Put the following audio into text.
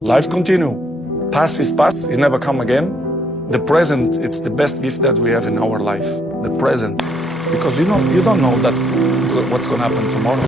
Life continue. Past is past, it never come again. The present, it's the best gift that we have in our life. The present. Because you don't know that what's gonna happen tomorrow.